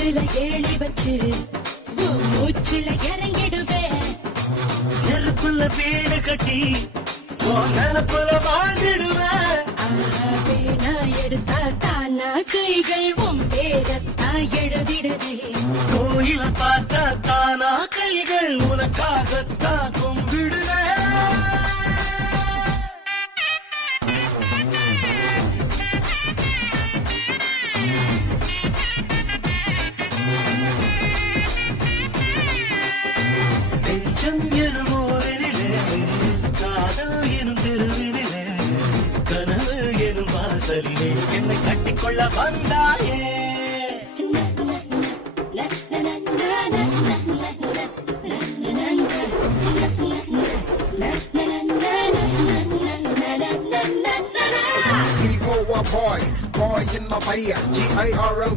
கழுத்துல ஏழி வச்சு மூச்சுல இறங்கிடுவேன் நெருப்புல வீடு கட்டி நினப்புல வாழ்ந்துடுவேன் நான் எடுத்தா தானா கைகள் உன் பேரத்தான் எழுதிடுதே. கோயில பார்த்தா தானா கைகள் உனக்காகத்தான் நெஞ்சம் எனும் ஓரினிலே காதல் எனும் தெருவினிலே கனவு எனும் வாசலிலே என்னை கட்டிக்கொள்ள வந்தாயே Ego a boy, boy in my fire. G I R L